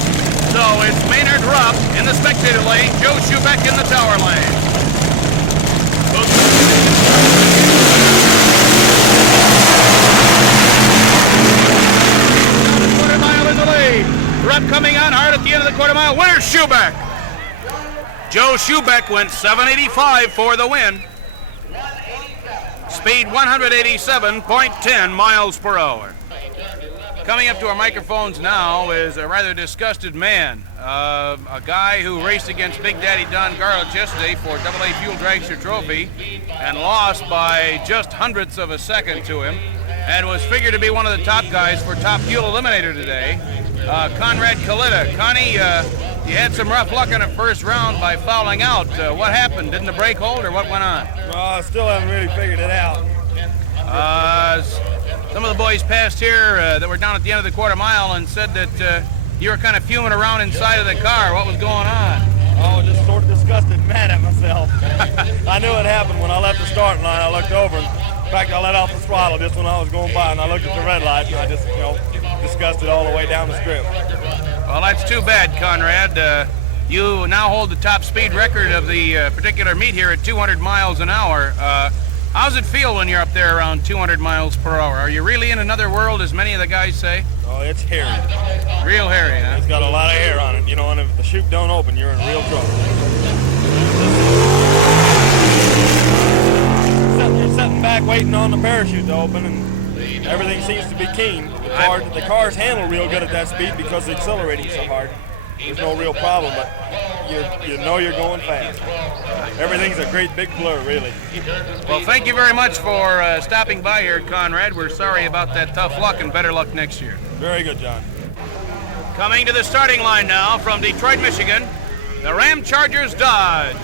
So it's Maynard Rupp in the spectator lane, Joe Schubeck in the tower lane. Quarter mile in the lead. Rupp coming on hard at the end of the quarter mile. Winner Schubeck. Joe Schubeck went 785 for the win. Speed 187.10 miles per hour. Coming up to our microphones now is a rather disgusted man, a guy who raced against Big Daddy Don Garlits yesterday for AA Fuel Dragster Trophy and lost by just hundredths of a second to him, and was figured to be one of the top guys for Top Fuel Eliminator today. Conrad Kalita. Connie, you had some rough luck in the first round by fouling out. What happened? Didn't the brake hold, or what went on? Well, I still haven't really figured it out. Some of the boys passed here that were down at the end of the quarter mile and said that you were kind of fuming around inside of the car. What was going on? Oh, just sort of disgusted and mad at myself. I knew it happened when I left the starting line. I looked over. In fact, I let off the throttle just when I was going by, and I looked at the red light, and I just, disgusted all the way down the strip. Well, that's too bad, Conrad. You now hold the top speed record of the particular meet here at 200 miles an hour. How's it feel when you're up there around 200 miles per hour? Are you really in another world, as many of the guys say? Oh, it's hairy. Real hairy, huh? It's got a lot of hair on it, and if the chute don't open, you're in real trouble. You're sitting back waiting on the parachute to open, and everything seems to be keen. The cars handle real good at that speed because the accelerating so hard. There's no real problem, but you know you're going fast. Everything's a great big blur, really. Well, thank you very much for stopping by here, Conrad. We're sorry about that tough luck, and better luck next year. Very good, John. Coming to the starting line now from Detroit, Michigan, the Ram Chargers Dodge.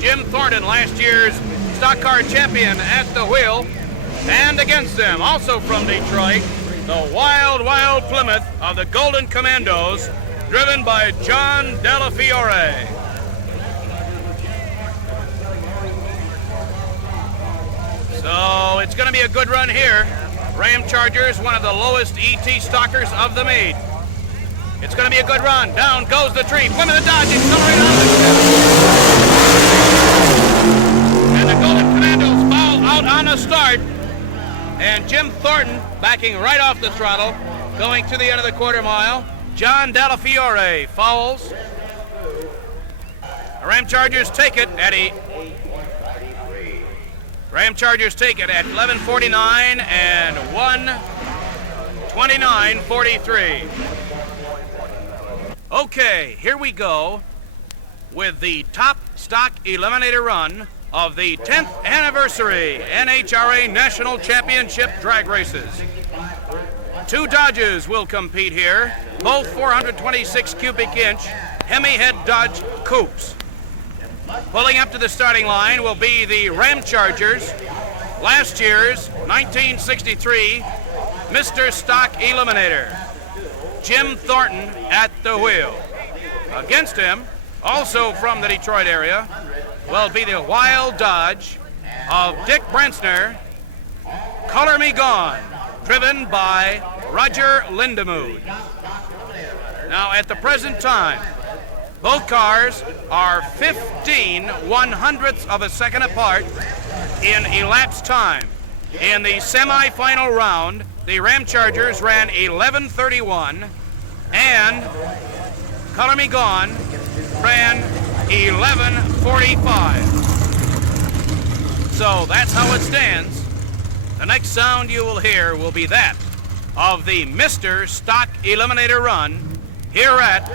Jim Thornton, last year's stock car champion at the wheel. And against them, also from Detroit, the Wild, Wild Plymouth of the Golden Commandos, driven by John Della Fiore. So it's going to be a good run here. Ram Chargers, one of the lowest ET stalkers of the meet. It's going to be a good run. Down goes the tree. Plymouth the Dodge accelerating on the strip. And the Golden Commandos foul out on the start. And Jim Thornton backing right off the throttle, going to the end of the quarter mile. John Della Fiore fouls. The Ram Chargers take it at 11:49 and 1:29:43. Okay, here we go with the top stock eliminator run of the 10th anniversary NHRA National Championship drag races. Two Dodges will compete here, both 426 cubic inch Hemi head Dodge coupes. Pulling up to the starting line will be the Ram Chargers, last year's 1963 Mr. Stock Eliminator, Jim Thornton at the wheel. Against him, also from the Detroit area, will be the Wild Dodge of Dick Brensner, Color Me Gone, driven by Roger Lindemood. Now, at the present time, both cars are 15 100ths of a second apart in elapsed time. In the semi-final round, the Ram Chargers ran 11:31, and Color Me Gone ran 11:45. So that's how it stands. The next sound you will hear will be that of the Mr. Stock Eliminator Run here at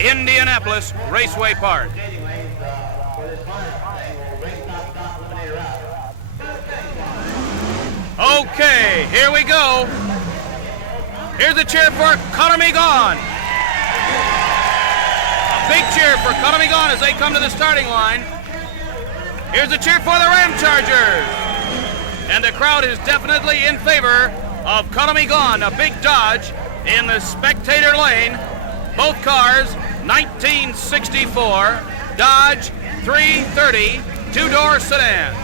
Indianapolis Raceway Park. Okay, here we go. Here's the cheer for Color Me Gone. A big cheer for Color Me Gone as they come to the starting line. Here's the cheer for the Ram Chargers. And the crowd is definitely in favor of Color Me Gone, a big Dodge in the spectator lane. Both cars, 1964 Dodge 330 two-door sedans.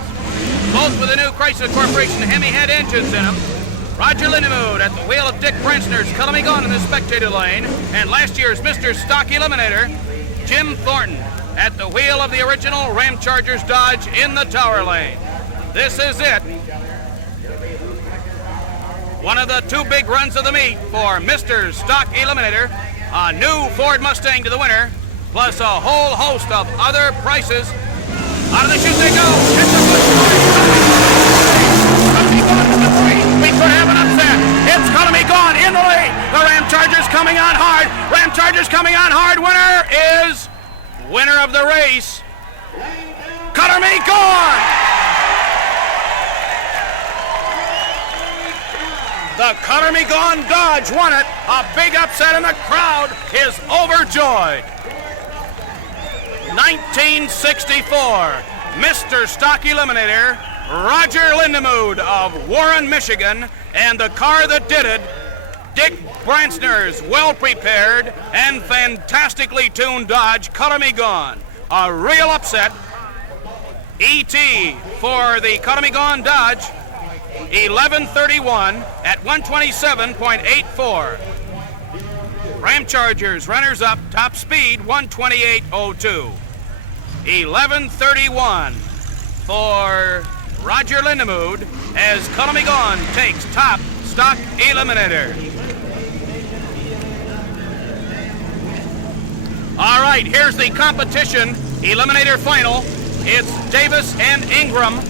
Both with the new Chrysler Corporation Hemi head engines in them. Roger Lindemood at the wheel of Dick Brensner's Color Me Gone in the spectator lane. And last year's Mr. Stock Eliminator, Jim Thornton, at the wheel of the original Ram Chargers Dodge in the tower lane. This is it. One of the two big runs of the meet for Mr. Stock Eliminator. A new Ford Mustang to the winner, plus a whole host of other prices. Out of the chute they go. It's a good we could have an upset. It's Color Me Gone in the lead. The Ram Chargers coming on hard. Ram Chargers coming on hard. Winner of the race, Color Me Gone. The Color Me Gone Dodge won it. A big upset and the crowd is overjoyed. 1964, Mr. Stock Eliminator, Roger Lindemood of Warren, Michigan, and the car that did it, Dick Brensner's well-prepared and fantastically tuned Dodge Color Me Gone. A real upset. E.T. for the Color Me Gone Dodge, 11:31 at 127.84. Ram Chargers runners up, top speed 128.02. 11:31 for Roger Lindemood as Color Me Gone takes top Stock Eliminator. All right, here's the competition Eliminator final. It's Davis and Ingram,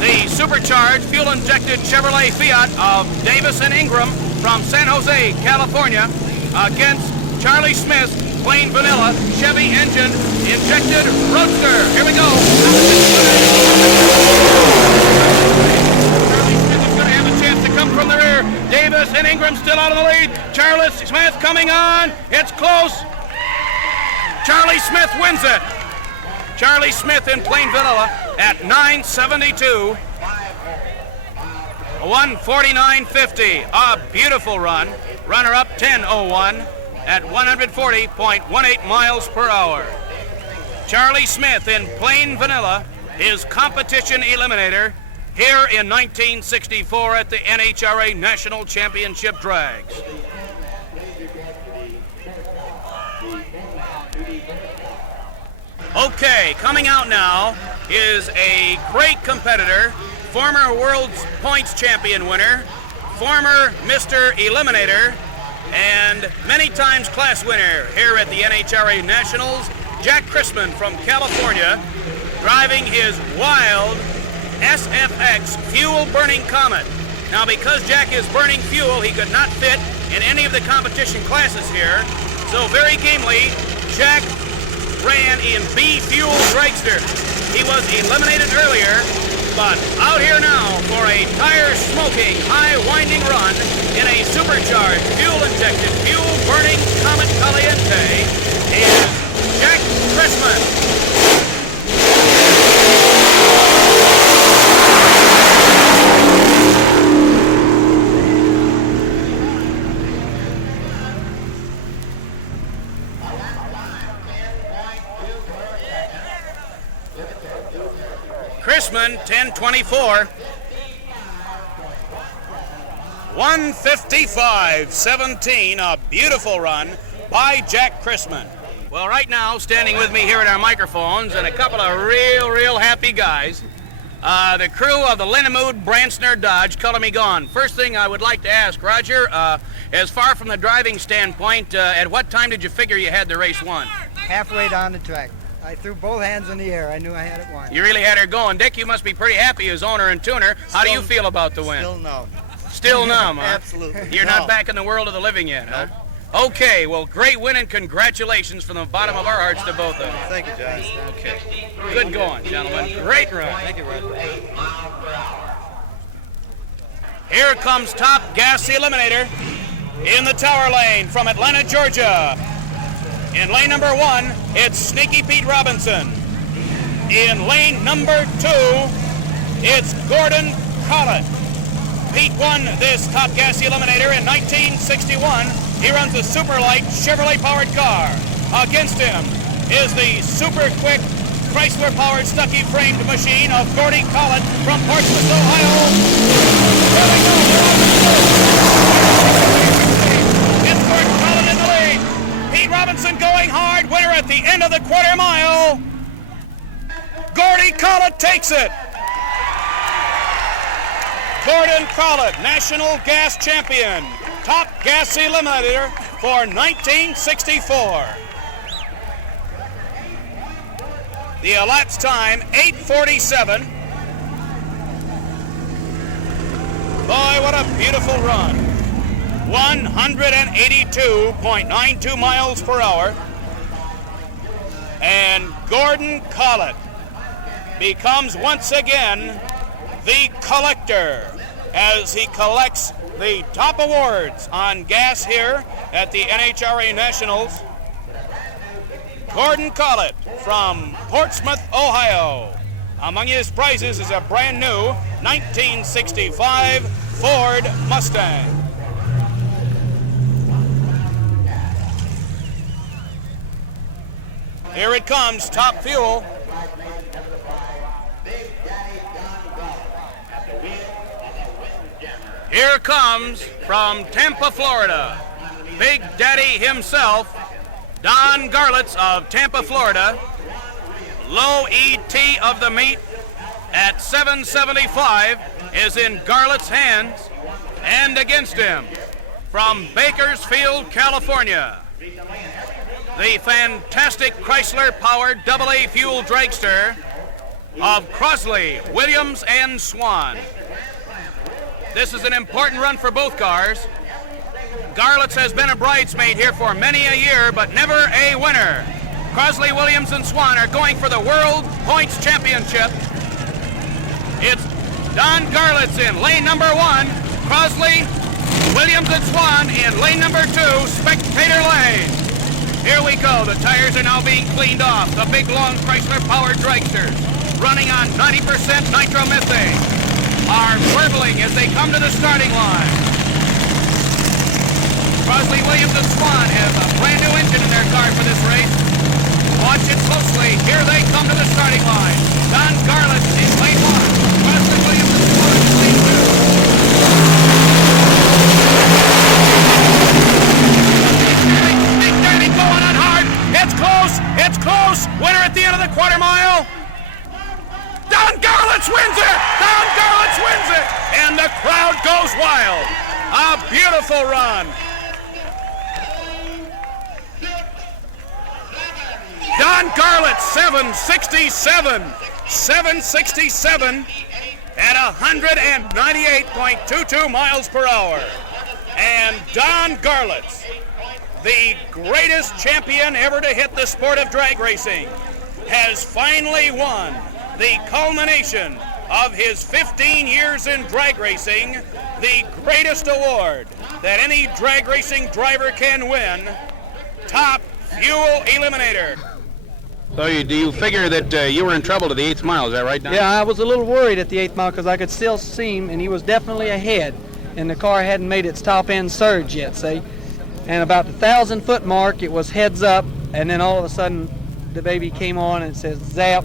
the supercharged fuel-injected Chevrolet Fiat of Davis and Ingram from San Jose, California, against Charlie Smith's plain vanilla Chevy engine injected Roadster. Here we go. Charlie Smith is going to have a chance to come from the rear. Davis and Ingram still out of the lead. Charlie Smith coming on. It's close. Charlie Smith wins it. Charlie Smith in plain vanilla at 972. 149.50. A beautiful run. Runner-up 10:01 at 140.18 miles per hour. Charlie Smith in plain vanilla, his competition eliminator, here in 1964 at the NHRA National Championship Drags. Okay, coming out now is a great competitor, former World Points Champion winner, former Mr. Eliminator, and many times class winner here at the NHRA Nationals, Jack Chrisman from California, driving his wild SFX fuel-burning Comet. Now, because Jack is burning fuel, he could not fit in any of the competition classes here, so very gamely, Jack ran in B Fuel Dragster. He was eliminated earlier, but out here now for a tire-smoking, high-winding run in a supercharged, fuel-injected, fuel-burning Comet Caliente is Jack Chrisman. Chrisman, 10:24. 155.17, a beautiful run by Jack Chrisman. Well, right now, standing with me here at our microphones, and a couple of real happy guys, the crew of the Lindemood Brensner Dodge Color Me Gone. First thing I would like to ask, Roger, as far from the driving standpoint, at what time did you figure you had the race won? Halfway down the track. I threw both hands in the air. I knew I had it won. You really had her going. Dick, you must be pretty happy as owner and tuner. How do you feel about the win? Still numb. Still numb, huh? Absolutely. You're not back in the world of the living yet, huh? Okay, well, great win and congratulations from the bottom of our hearts to both of you. Thank you, Josh. Okay. Good going, gentlemen. Great run. Thank you, Red. Here comes Top Gas Eliminator in the tower lane from Atlanta, Georgia. In lane number 1, it's Sneaky Pete Robinson. In lane number 2, it's Gordon Collett. Pete won this Top Gas Eliminator in 1961. He runs a super light Chevrolet-powered car. Against him is the super quick Chrysler-powered stucky-framed machine of Gordy Collett from Portsmouth, Ohio. Here we go. It's Gordon Collett in the lead. Pete Robinson going hard. Winner at the end of the quarter mile. Gordy Collett takes it. Gordon Collett, National Gas Champion. Top Gas Eliminator for 1964. The elapsed time, 8:47. Boy, what a beautiful run. 182.92 miles per hour. And Gordon Collett becomes once again the collector as he collects the top awards on gas here at the NHRA Nationals. Gordon Collett from Portsmouth, Ohio. Among his prizes is a brand new 1965 Ford Mustang. Here it comes, top fuel. Here comes from Tampa, Florida, Big Daddy himself, Don Garlits of Tampa, Florida. Low ET of the meet at 775 is in Garlits' hands, and against him from Bakersfield, California, the fantastic Chrysler-powered AA fuel dragster of Crosley, Williams, and Swan. This is an important run for both cars. Garlits has been a bridesmaid here for many a year, but never a winner. Crosley, Williams, and Swan are going for the World Points Championship. It's Don Garlits in lane number 1, Crosley, Williams, and Swan in lane number 2, Spectator Lane. Here we go. The tires are now being cleaned off. The big, long Chrysler-powered dragsters, running on 90% nitromethane, are burbling as they come to the starting line. Crosley, Williams, and Swan have a brand new engine in their car for this race. Watch it closely. Here they come to the starting line. Don Garlits in lane 1. Crosley, Williams, and Swan in lane 2. Big Daddy going on hard. It's close. It's close. Winner at the end of the quarter mile. Don Garlits wins it! Don Garlits wins it! And the crowd goes wild. A beautiful run. Don Garlits, 767. 767 at 198.22 miles per hour. And Don Garlits, the greatest champion ever to hit the sport of drag racing, has finally won the culmination of his 15 years in drag racing, the greatest award that any drag racing driver can win, Top Fuel Eliminator. So do you figure that you were in trouble to the 8th mile, is that right, Don? Yeah, I was a little worried at the 8th mile because I could still see him, and he was definitely ahead, and the car hadn't made its top end surge yet, see? And about the 1,000-foot mark, it was heads up, and then all of a sudden, the baby came on and it says, zap,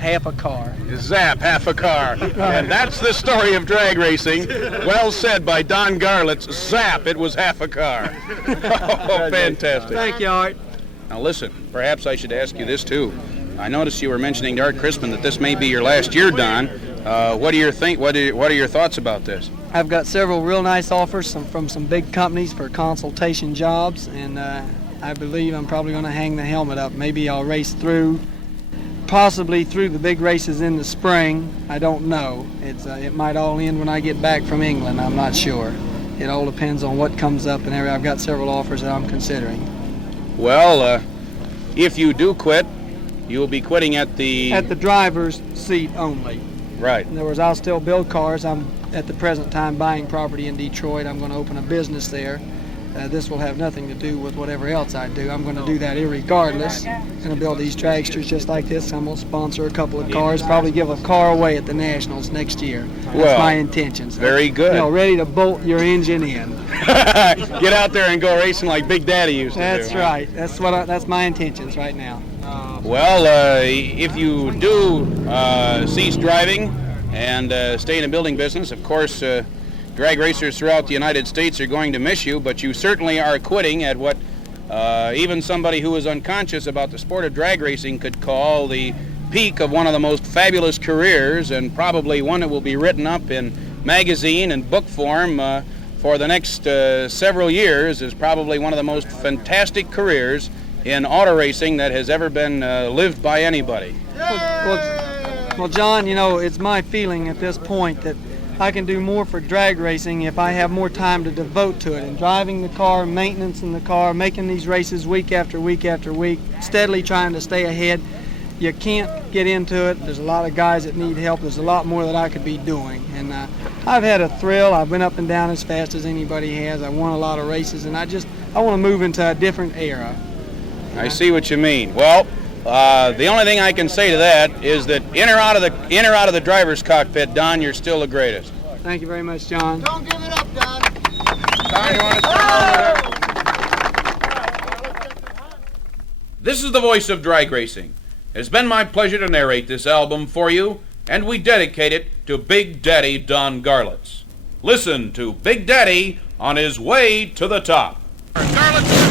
half a car. Zap, half a car. And that's the story of drag racing. Well said by Don Garlits. Zap, it was half a car. Oh, fantastic. Thank you, Art. Now listen, perhaps I should ask you this too. I noticed you were mentioning to Art Crispin that this may be your last year, Don. What do you think? What are your thoughts about this? I've got several real nice offers from some big companies for consultation jobs, and I believe I'm probably going to hang the helmet up. Maybe I'll race through possibly through the big races in the spring. I don't know. It might all end when I get back from England. I'm not sure. It all depends on what comes up and everything. I've got several offers that I'm considering. Well, if you do quit, you'll be quitting at the driver's seat only. Right. In other words, I'll still build cars. I'm at the present time buying property in Detroit. I'm going to open a business there. This will have nothing to do with whatever else I do. I'm going to do that irregardless. I'm going to build these dragsters just like this. I'm going to sponsor a couple of cars, probably give a car away at the Nationals next year. That's my intentions. Very good. You know, ready to bolt your engine in. Get out there and go racing like Big Daddy used to do. That's right. That's my intentions right now. Well, if you do cease driving and stay in the building business, of course, drag racers throughout the United States are going to miss you, but you certainly are quitting at what even somebody who is unconscious about the sport of drag racing could call the peak of one of the most fabulous careers, and probably one that will be written up in magazine and book form for the next several years, is probably one of the most fantastic careers in auto racing that has ever been lived by anybody. Well, John, you know, it's my feeling at this point that I can do more for drag racing if I have more time to devote to it, and driving the car, maintenance in the car, making these races week after week after week, steadily trying to stay ahead. You can't get into it. There's a lot of guys that need help. There's a lot more that I could be doing. And I've had a thrill. I've been up and down as fast as anybody has. I won a lot of races, and I want to move into a different era. I see what you mean. Well, the only thing I can say to that is that in or out of the driver's cockpit, Don, you're still the greatest. Thank you very much, John. Don't give it up, Don. Don, you want to come over there? This is the voice of drag racing. It has been my pleasure to narrate this album for you, and we dedicate it to Big Daddy Don Garlits. Listen to Big Daddy on his way to the top. Garlits.